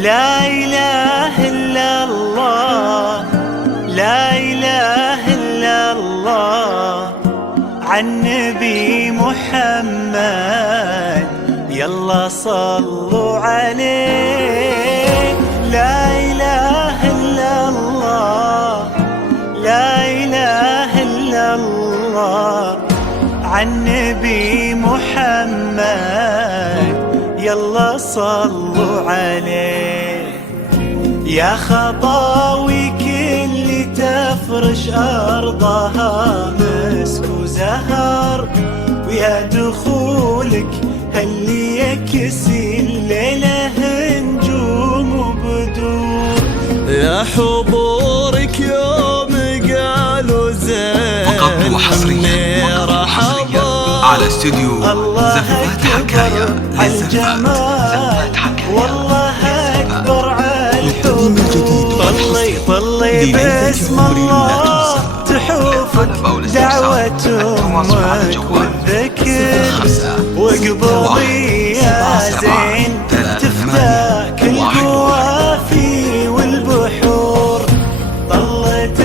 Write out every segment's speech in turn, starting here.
لا إله إلا الله، لا إله إلا الله، عن نبي محمد يلا صلوا عليه. لا إله إلا الله، لا إله إلا الله، عن نبي محمد يلا صلوا عليه. يا خطاوي كل تفرش أرضها مسك وزهر، ويا دخولك هاللي يكسي الليلة نجوم وبدور. يا حضورك يوم قالوا زين فقط وحصريا على استوديو زفات حكاية للزفات. والله أكبر عالحب، طلي باسم الله تحوفك دعوة أمك والذكر، وقبضي يا زين تفتاك القوافي والبحور. ظلت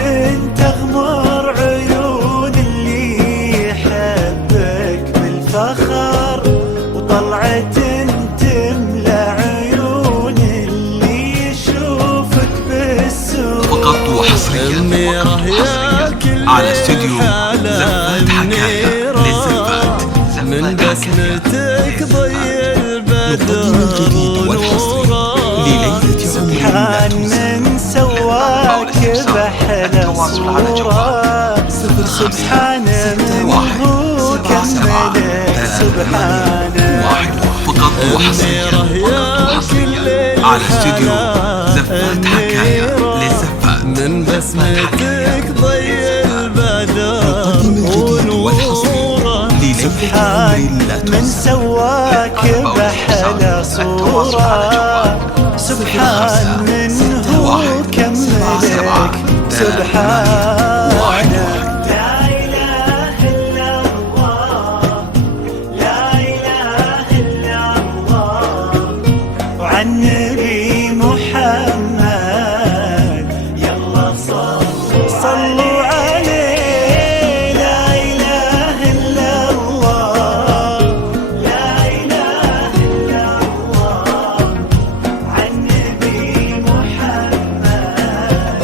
تغمر عيون اللي يحبك بالفخر، وطلعت تملى عيون اللي يشوفك بالسوق. فقط وحصريا على استوديو زفات حكاية للزفات. من بسمتك ضي البدر نورا. سبحان من سواك بأحلى صورة، سبحان من هو كملك، سبحان. فقط وحصريا على استوديو زفات حكاية للزفات. من بسمتك ضي البدر ونورا. سبحان من سواك بأحلى صورة، سبحان من هو كملك، سبحان. لا إله إلا الله، لا إله إلا الله، وعن نبي محمد يلا صلوا عليه. لا إله إلا الله، لا إله إلا الله، عن نبي محمد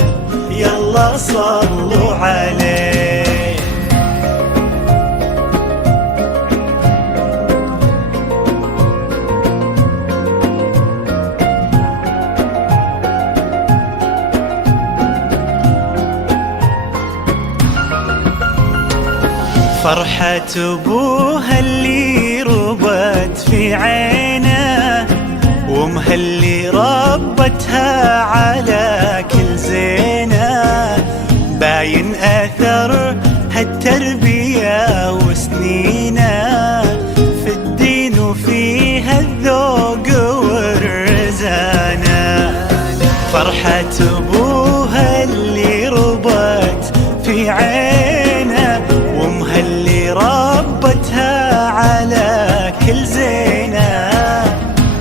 يلا صلوا عليه. فرحة أبوها اللي ربت في عينه، وامها اللي ربتها على كل زينه، باين أثر هالتربية وسنينه في الدين وفيها الذوق والرزانة. فرحة أبوها اللي ربت في عينه، وامها اللي ربتها على كل زينة،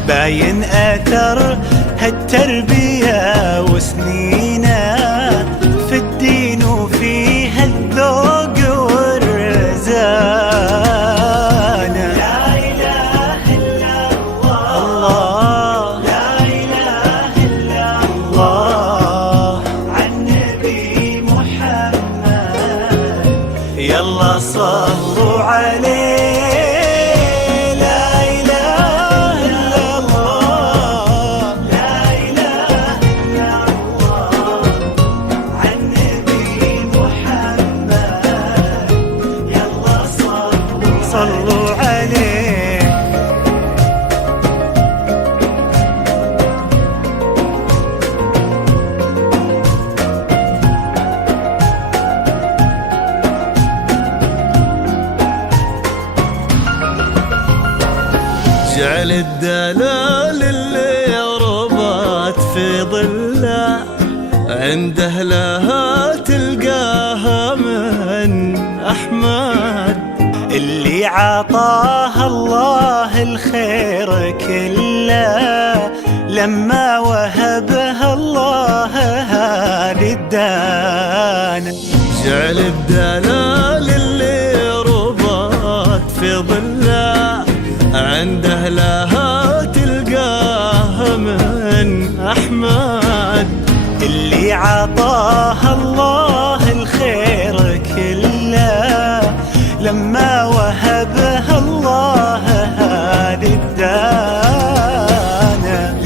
باين أثر هالتربية وسنينه في الدين وفيها الذوق والرزانة. لا إله إلا الله، لا إله إلا الله، عن نبي محمد يلا صلوا عليه. لا إله إلا الله، لا إله إلا الله، عن نبي محمد يلا صلوا عليه. جعل الدلال اللي ربات في ظله، عند أهلها تلقاها من أحمد، اللي عطاها الله الخير كله لما وهبها الله هذه الدانة. جعل الدلال اللي ربات في ظله عند أهلها تلقاها من أحمد، اللي عطاها الله الخير كله لما وهبها الله هذه الدانة.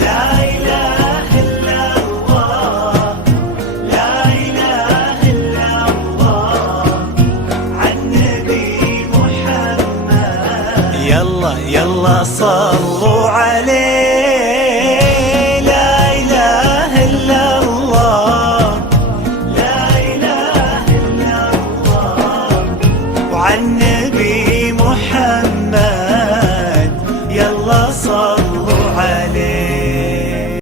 لا إله إلا الله، لا إله إلا الله، عن نبي محمد. يلا يلا صلوا عليه.